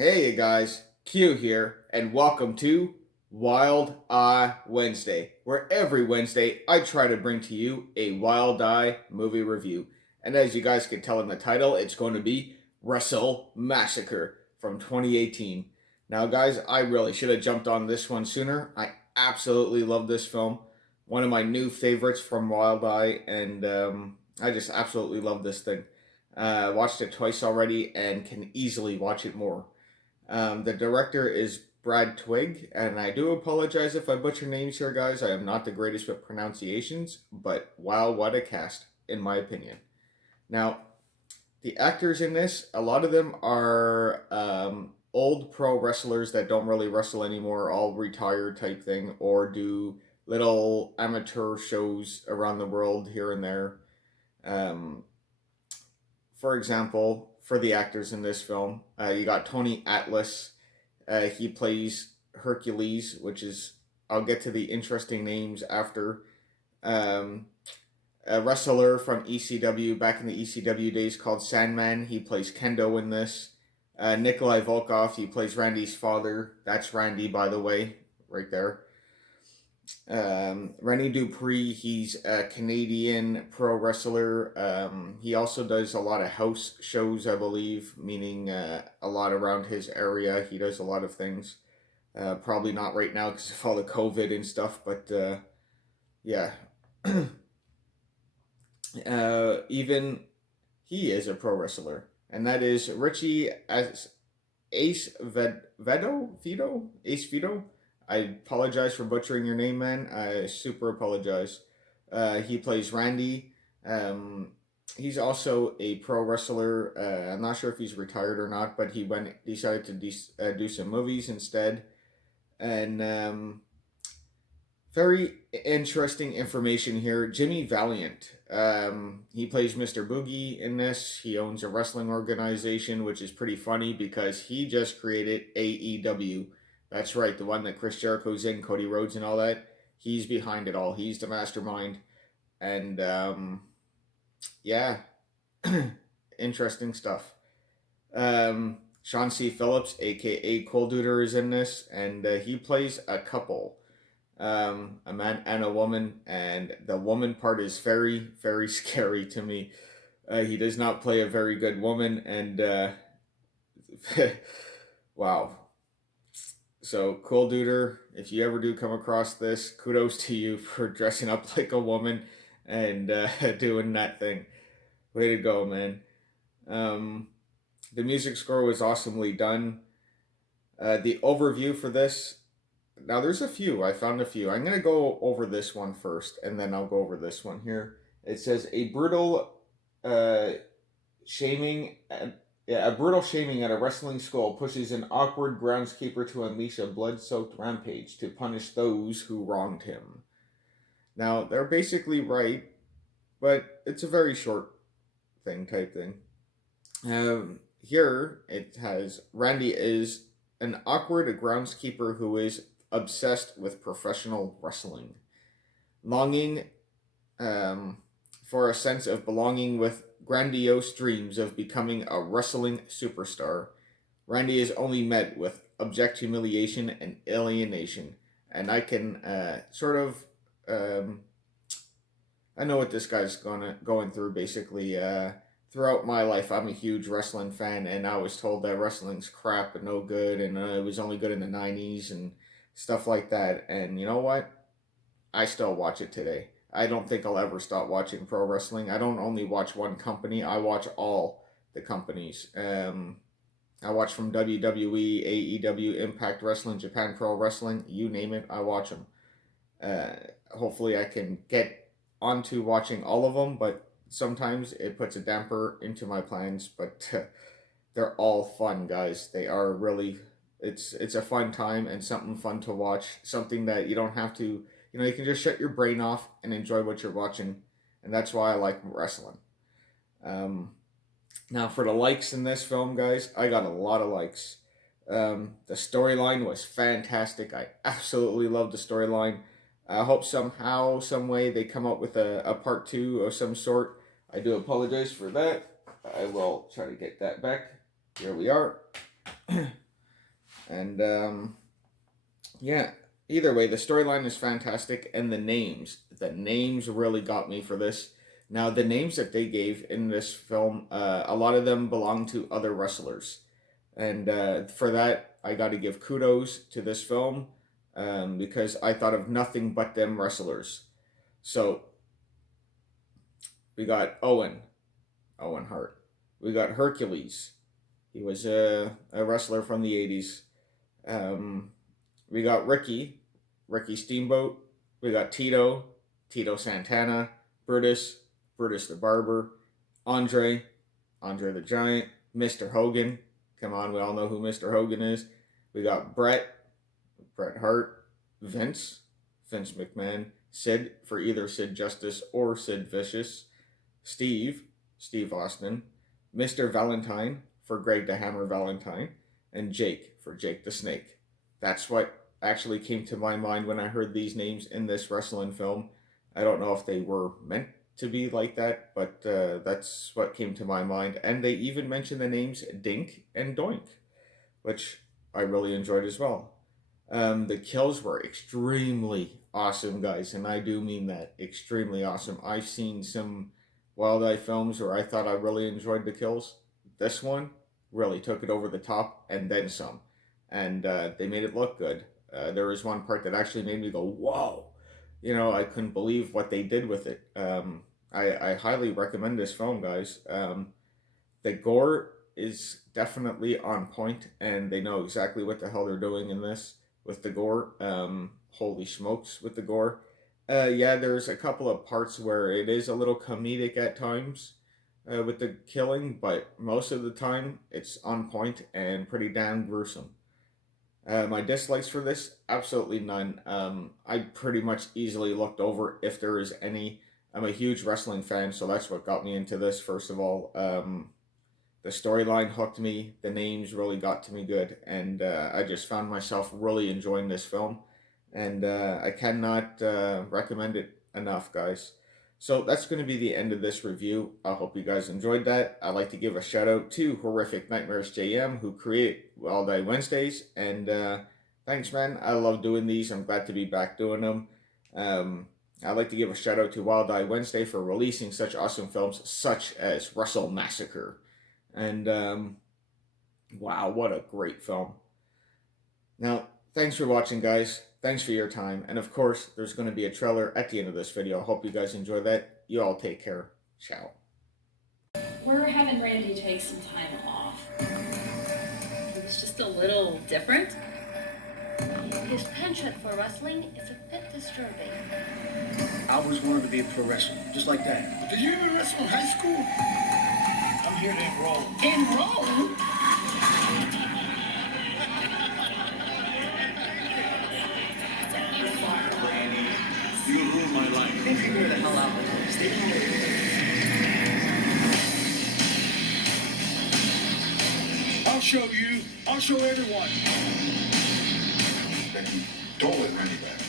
Hey guys, Q here, and welcome to Wild Eye Wednesday, where every Wednesday I try to bring to you a Wild Eye movie review. And as you guys can tell in the title, it's going to be Wrestle Massacre from 2018. Now, guys, I really should have jumped on this one sooner. I absolutely love this film. One of my new favorites from Wild Eye, and I just absolutely love this thing. Watched it twice already and can easily watch it more. The director is Brad Twigg, and I do apologize if I butcher names here, guys. I am not the greatest with pronunciations, but wow, what a cast, in my opinion. Now, the actors in this, a lot of them are old pro wrestlers that don't really wrestle anymore, all retired type thing, or do little amateur shows around the world here and there. Um, for example, for the actors in this film, you got Tony Atlas. He plays Hercules, which is, I'll get to the interesting names after. Um, a wrestler from ECW back in the ECW days called Sandman. He plays Kendo in this. Nikolai Volkov, he plays Randy's father. That's Randy, by the way, right there. Rennie Dupree, he's a Canadian pro wrestler. He also does a lot of house shows, I believe, meaning a lot around his area. He does a lot of things. Probably not right now because of all the COVID and stuff, but yeah. Even he is a pro wrestler, and that is Richie as Ace Vito. I apologize for butchering your name, man. I super apologize. He plays Randy. He's also a pro wrestler. I'm not sure if he's retired or not, but he decided to do some movies instead. And very interesting information here. Jimmy Valiant. He plays Mr. Boogie in this. He owns a wrestling organization, which is pretty funny because he just created AEW. That's right, the one that Chris Jericho's in, Cody Rhodes, and all that. He's behind it all. He's the mastermind. And yeah, interesting stuff. Sean C. Phillips, aka Cold Duder, is in this, and he plays a couple, a man and a woman, and the woman part is very, very scary to me. He does not play a very good woman, and wow. So, Cool Duder, if you ever do come across this, kudos to you for dressing up like a woman and doing that thing. Way to go, man. Um, the music score was awesomely done. The overview for this, now there's a few. I found a few. I'm going to go over this one first, and then I'll go over this one here. It says uh, shaming a brutal shaming at a wrestling school pushes an awkward groundskeeper to unleash a blood-soaked rampage to punish those who wronged him. Now, they're basically right, but it's a very short thing type thing. Here it has Randy is an awkward groundskeeper who is obsessed with professional wrestling, longing for a sense of belonging with grandiose dreams of becoming a wrestling superstar. Randy is only met with abject humiliation and alienation, and I can sort of um, I know what this guy's going through basically. Throughout my life, I'm a huge wrestling fan, and I was told that wrestling's crap and no good, and it was only good in the '90s and stuff like that. And you know what? I still watch it today. I don't think I'll ever stop watching pro wrestling. I don't only watch one company. I watch all the companies. I watch from WWE, AEW, Impact Wrestling, Japan Pro Wrestling, you name it, I watch them. Hopefully, I can get onto watching all of them, but sometimes it puts a damper into my plans. But they're all fun, guys. They are really. It's a fun time and something fun to watch. Something that you don't have to. You can just shut your brain off and enjoy what you're watching, and that's why I like wrestling. Um, Now, for the likes in this film, guys, I got a lot of likes. The storyline was fantastic. I absolutely love the storyline. I hope somehow, some way, they come up with a part two of some sort. I do apologize for that. I will try to get that back. Here we are. And yeah, either way, the storyline is fantastic, and the names really got me for this. Now, the names that they gave in this film, a lot of them belong to other wrestlers, and for that, I got to give kudos to this film, because I thought of nothing but them wrestlers. So we got Owen Hart. We got Hercules. He was a wrestler from the 80s. Um, we got Ricky Steamboat. We got Tito Santana, Brutus the Barber, Andre the Giant, Mr. Hogan. Come on, we all know who Mr. Hogan is. We got Bret Hart, Vince McMahon, Sid for either Sid Justice or Sid Vicious, Steve Austin, Mr. Valentine for Greg the Hammer Valentine, and Jake for Jake the Snake. That's what actually came to my mind when I heard these names in this wrestling film. I don't know if they were meant to be like that, but that's what came to my mind. And they even mentioned the names Dink and Doink, which I really enjoyed as well. The kills were extremely awesome, guys, and I do mean that, extremely awesome. I've seen some Wild Eye films where I thought I really enjoyed the kills. This one really took it over the top and then some, and they made it look good. There was one part that actually made me go, "Whoa!" You know, I couldn't believe what they did with it. I highly recommend this film, guys. The gore is definitely on point, and they know exactly what the hell they're doing in this with the gore. Holy smokes, with the gore. Yeah, there's a couple of parts where it is a little comedic at times with the killing, but most of the time it's on point and pretty damn gruesome. My dislikes for this, absolutely none. I pretty much easily looked over if there is any. I'm a huge wrestling fan, so that's what got me into this, first of all. The storyline hooked me, the names really got to me good, and I just found myself really enjoying this film. And I cannot recommend it enough, guys. So that's going to be the end of this review. I hope you guys enjoyed that. I'd like to give a shout out to Horrific Nightmares JM, who create Wild Eye Wednesdays. And thanks, man. I love doing these. I'm glad to be back doing them. I'd like to give a shout out to Wild Eye Wednesday for releasing such awesome films such as Wrestle Massacre. And wow, what a great film. Now, thanks for watching, guys. Thanks for your time. And of course, there's going to be a trailer at the end of this video. I hope you guys enjoy that. You all take care. Ciao. We're having Randy take some time off. He was just a little different. His penchant for wrestling is a bit disturbing. I always wanted to be a pro wrestler, just like that. Did you even wrestle in high school? I'm here to enroll. Enroll? Randy, you ruined my life. They figure the hell out with this. They can get it. I'll show you. I'll show everyone. Becky, don't let Randy back.